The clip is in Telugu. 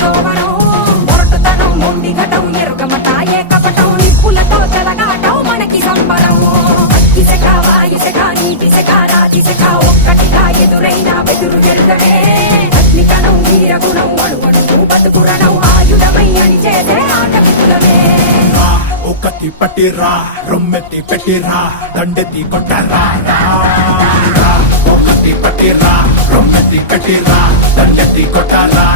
యవ్వనం మొరటుతనం మొండి ఘటం ఎరుగమట ఏకపటం నిప్పులతో చెలగాటం మనకి సంబరం ఇసక వాయిసక నీటిసక రాతిసక ఒక్కటిగా ఎదురైన బెదురు ఎరుగనే అగ్నికణం వీరగుణం అణువణువు బతుకురణం ఆయుధమై అని చేసే ఆట విపులమే ఒకటి పట్టిరా రొమ్మెత్తి పెట్టిరా దండెత్తి కొట్టరా ఒకటి పట్టిరా రొమ్మెత్తి పెట్టిరా దండెత్తి కొట్టరా